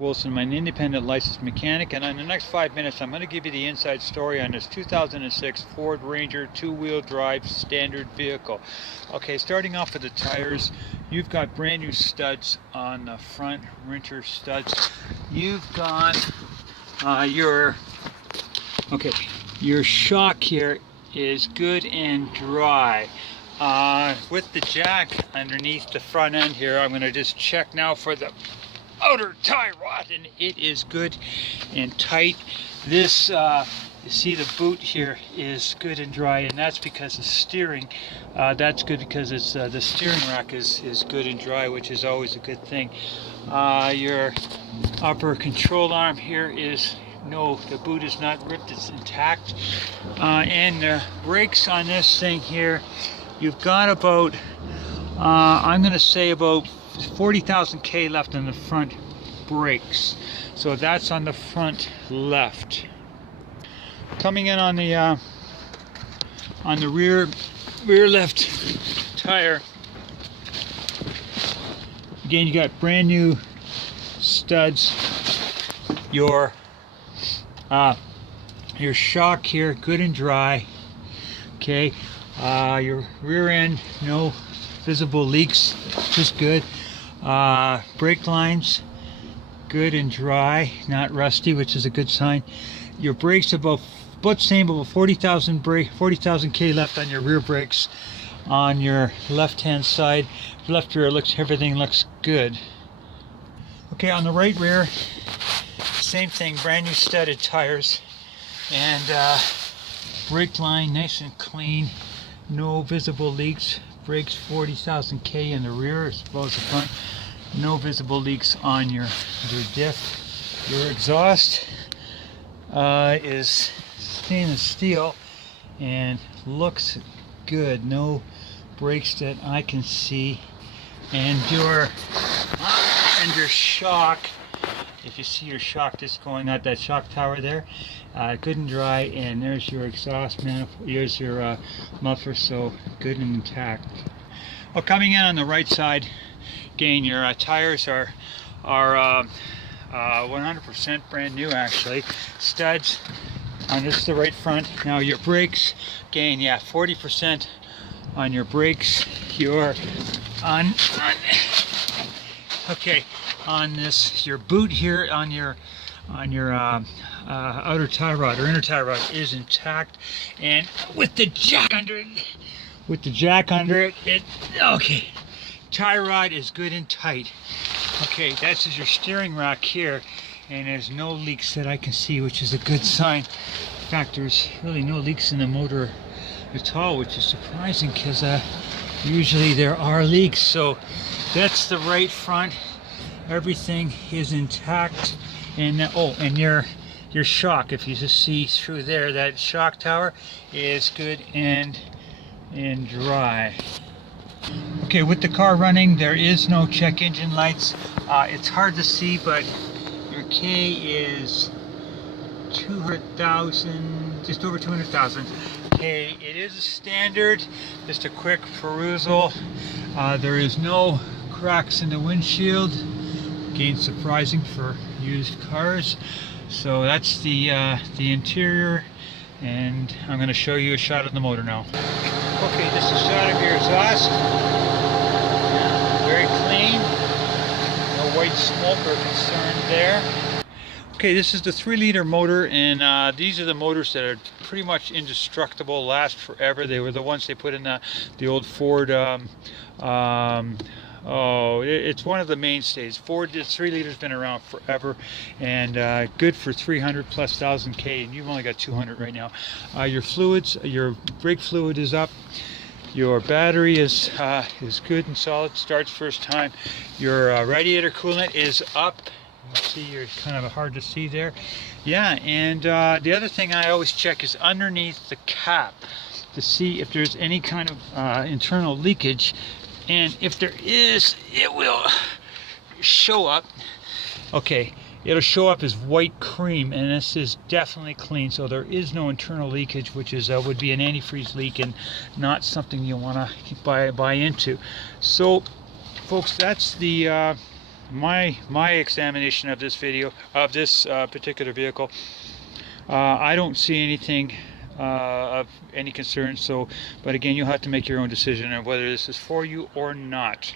Wilson. I'm an independent licensed mechanic, and in the next 5 minutes I'm going to give you the inside story on this 2006 Ford Ranger two-wheel drive standard vehicle. Okay, starting off with the tires, you've got brand new studs on the front, Ranger studs. You've got your shock here is good and dry. With the jack underneath the front end here, I'm going to just check now for the outer tie rod, and it is good and tight. This you see the boot here is good and dry, and that's because the steering that's good because it's the steering rack is good and dry, which is always a good thing. Your upper control arm here is the boot is not ripped, it's intact. And the brakes on this thing here, you've got about I'm going to say about 40,000 K left on the front brakes, so that's on the front left. Coming in on the rear left tire, again you got brand new studs. Your shock here good and dry. Okay, your rear end no visible leaks, which is good. Brake lines good and dry, not rusty, which is a good sign. Your brakes about same, about 40,000 K left on your rear brakes. On your left hand side, left rear, everything looks good. Okay, on the right rear, same thing, brand new studded tires, and brake line nice and clean, no visible leaks. Brakes 40,000 K in the rear as well as the front. No visible leaks on your diff. Your exhaust is stainless steel and looks good. No breaks that I can see. And your shock, if you see your shock just going out that shock tower there, good and dry, and there's your exhaust manifold, here's your muffler, so good and intact. Well, coming in on the right side, again your tires are 100% brand new actually. Studs on this the right front. Now your brakes, again, yeah, 40% on your brakes. You're on this, your boot here on your outer tie rod or inner tie rod is intact, and with the jack under it, okay, tie rod is good and tight. Okay, that's your steering rack here, and there's no leaks that I can see, which is a good sign. In fact, there's really no leaks in the motor at all, which is surprising because usually there are leaks. So that's the right front. Everything is intact, and and your shock, if you just see through there, that shock tower is good and dry. Okay, with the car running, there is no check engine lights. It's hard to see, but your K is 200,000, just over 200,000 K. It is a standard. Just a quick perusal. There is no cracks in the windshield. Again, surprising for used cars. So that's the interior, and I'm going to show you a shot of the motor now. Okay, this is a shot of your exhaust. Very clean. No white smoke or concern there. Okay, this is the 3-liter motor, and these are the motors that are pretty much indestructible, last forever. They were the ones they put in the old Ford. It's one of the mainstays. Ford 3 liters been around forever, and good for 300,000+ K, and you've only got 200 right now. Your fluids, your brake fluid is up. Your battery is good and solid. Starts first time. Your radiator coolant is up. You see, you're kind of hard to see there. Yeah, and the other thing I always check is underneath the cap to see if there's any kind of internal leakage. And if there is, it will show up. Okay, it'll show up as white cream, and this is definitely clean, so there is no internal leakage, which is would be an antifreeze leak and not something you want to buy into. So folks, that's the my examination of this video, of this particular vehicle, I don't see anything of any concern. So, but again, you'll have to make your own decision on whether this is for you or not.